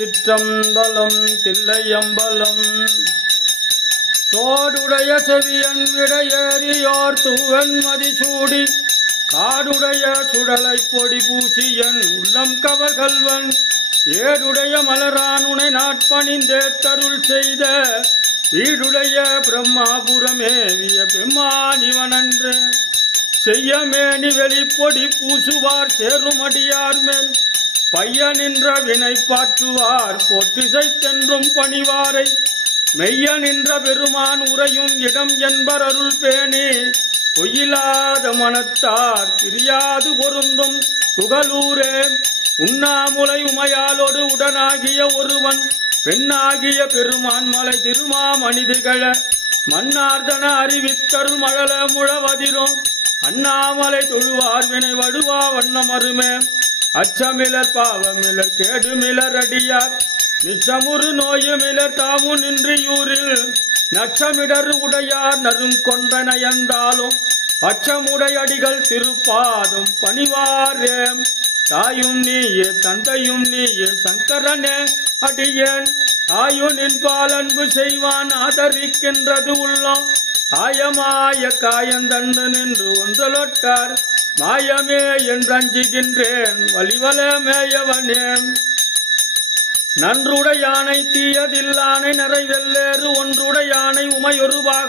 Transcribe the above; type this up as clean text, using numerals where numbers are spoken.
சிற்றம்பலம் தில்லையம்பலம் தோடுடைய செவியன் விடையேறியோர் தூவன் மதிசூடி காடுடைய சுடலை பொடி பூசியன் உள்ளம் கவர்கல்வன் ஏடுடைய மலரானுனை நாட்பணிந்தேத்தருள் செய்த வீடுடைய பிரம்மாபுரமேவிய பெம்மானிவனன்று செய்யமேனி வெளிப்பொடி பூசுவார் சேருமடியார் மேல் பையனின்ற வினை பாற்றுவார் போற்றிசைத்தென்றும் பணிவாரை மெய்ய நின்ற பெருமான் உரையும் இடம் என்பர் அருள் பேணி பொய்யிலாத மனத்தார் பிரியாது பொருந்தும் புகழூரே உண்ணாமுலை உமையாலோடு உடனாகிய ஒருவன் பெண்ணாகிய பெருமான் மலை திருமாமணிதிகழ மன்னார்தன அறிவித்தருள் மழல முழவதிரும் அண்ணாமலை தொழுவார் வினை வடுவா வண்ணமருமே அச்சமிலர் பாவமிலர் கேடுமிலர் அடியார் நிச்சமுறு நோயுமிலர் தாமு நின்றியூரில் நச்சமிடர் உடையார் நரும் கொண்ட நயந்தாலும் பச்சமுடை அடிகள் திருப்பாதும் பணிவாரே தாயும் நீயே தந்தையும் நீயே சங்கரனே அடியேன் ஆயுனின் பால் அன்பு செய்வான் ஆதரிக்கின்றது உள்ளம் ஆயமாய காயந்தண்டு நின்று ஒன்றலொட்டார் மாயமே என்றஞ்சுகின்றேன் வலிவலமேயவனே நன்றுடையானை தீயதில்லானை நிறைவெல்லேறு ஒன்றுடையானை உமையொருவாக